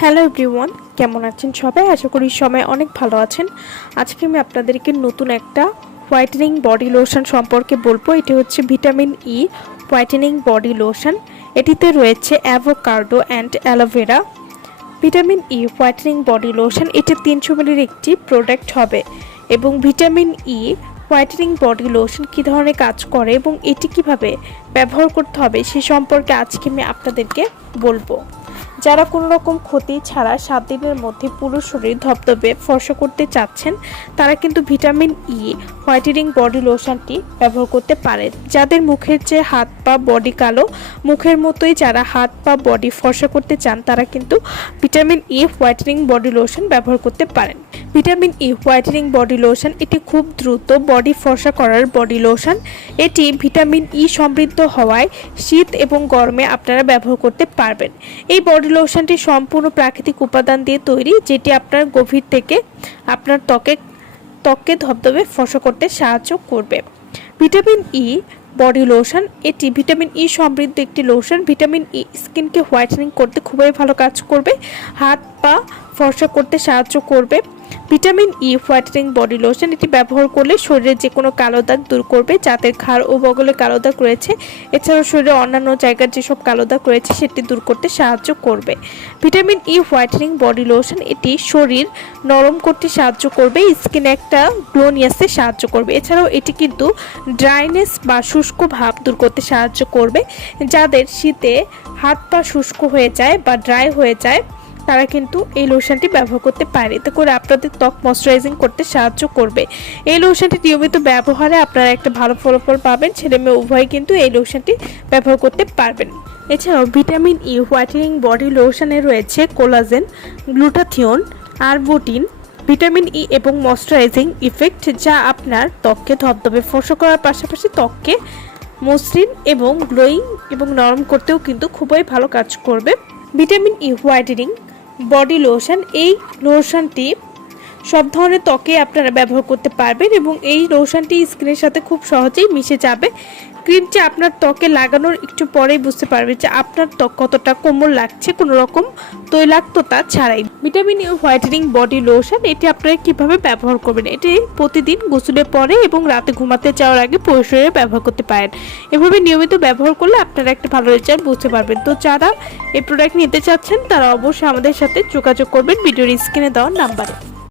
Hello everyone, কেমন আছেন সবাই? আশা করি সবাই অনেক ভালো আছেন। আজকে আমি আপনাদেরকে নতুন একটা হোয়াইটেনিং বডি লোশন সম্পর্কে বলবো। এটি হচ্ছে vitamin E whitening body lotion. এটিতে রয়েছে avocado and aloe vera. Vitamin E whitening body lotion এটি 300 মিলির একটি প্রোডাক্ট হবে এবং vitamin E whitening body lotion কী ধরনের কাজ করে এবং এটি কিভাবে ব্যবহার করতে হবে সে সম্পর্কে আজকে আমি আপনাদেরকে বলবো। যারা কোনো রকম ক্ষতি ছাড়া 7 দিনের মধ্যে পুরো শরীর ধবধবে ফর্সা করতে চাচ্ছেন তারা কিন্তু ভিটামিন ই হোয়াইটেনিং বডি লোশনটি ব্যবহার করতে পারেন। যাদের মুখের চেয়ে হাত পা বডি কালো, মুখের মতোই যারা হাত পা বডি ফর্সা করতে চান তারা কিন্তু vitamin E whitening body lotion ব্যবহার করতে পারেন। Vitamin E whitening body lotion এটি খুব দ্রুত বডি ফর্সা করার বডি লোশন। এটি ভিটামিন ই সমৃদ্ধ হওয়ায় শীত এবং গরমে আপনারা ব্যবহার করতে পারবেন। এই বডি লোশনটি সম্পূর্ণ প্রাকৃতিক উপাদান দিয়ে তৈরি, যেটি আপনার গভীর থেকে আপনার ত্বকে ধবধবে ফর্সা করতে সাহায্য করবে। ভিটামিন ই বডি লোশন এটি ভিটামিন ই সমৃদ্ধ একটি লোশন। ভিটামিন ই স্কিনকে হোয়াইটেনিং করতে খুবই ভালো কাজ করবে, হাত পা ফর্সা করতে সাহায্য করবে। Vitamin E whitening body lotion এটি ব্যবহার করলে শরীরে যে কোনো কালো দাগ দূর করবে, যাদের ঘাড় ও বগলে কালো দাগ রয়েছে, এছাড়াও শরীরে অন্যান্য জায়গার যেসব কালো দাগ রয়েছে সেটি দূর করতে সাহায্য করবে। Vitamin E whitening body lotion এটি শরীর নরম করতে সাহায্য করবে, স্কিনে একটা গ্লো নিয়ে আসতে সাহায্য করবে। এছাড়াও এটি কিন্তু ড্রাইনেস বা শুষ্ক ভাব দূর করতে সাহায্য করবে। যাদের শীতে হাত পা শুষ্ক হয়ে যায় বা ড্রাই হয়ে যায় তারা কিন্তু এই লোশনটি ব্যবহার করতে পারে, এতে করে আপনাদের ত্বক ময়েশ্চারাইজিং করতে সাহায্য করবে। এই লোশনটি নিয়মিত ব্যবহারে আপনারা একটা ভালো ফলাফল পাবেন। ছেলে মেয়ে উভয় কিন্তু এই লোশনটি ব্যবহার করতে পারবেন। এছাড়াও ভিটামিন ই হোয়াইটেনিং বডি লোশনে রয়েছে collagen, glutathione, arbutin, vitamin E এবং ময়েশ্চারাইজিং ইফেক্ট, যা আপনার ত্বককে ধবধবে ফর্সা করার পাশাপাশি ত্বককে মসৃণ এবং গ্লোয়িং এবং নরম করতেও কিন্তু খুবই ভালো কাজ করবে। Vitamin E whitening body lotion, এই লোশনটি সব ধরনের ত্বকে আপনারা ব্যবহার করতে পারবেন এবং এই লোশনটি স্কিনের সাথে খুব সহজেই মিশে যাবে। ক্রিমটি আপনার ত্বকে লাগানোর একটু পরেই বুঝতে পারবে যে আপনার ত্বক কতটা কোমল লাগছে, কোনো রকম তৈলাক্ততা ছাড়াই। Vitamin E whitening body lotion এটি আপনারা কিভাবে ব্যবহার করবেন, এটি প্রতিদিন গোসলের পরে এবং রাতে ঘুমাতে যাওয়ার আগে পরিশরীরে ব্যবহার করতে পারেন। এভাবে নিয়মিত ব্যবহার করলে আপনারা একটা ভালো রেজাল্ট বুঝতে পারবেন। তো যারা এই প্রোডাক্ট নিতে চাচ্ছেন তারা অবশ্যই আমাদের সাথে যোগাযোগ করবেন ভিডিওর স্ক্রিনে দেওয়া নাম্বারে।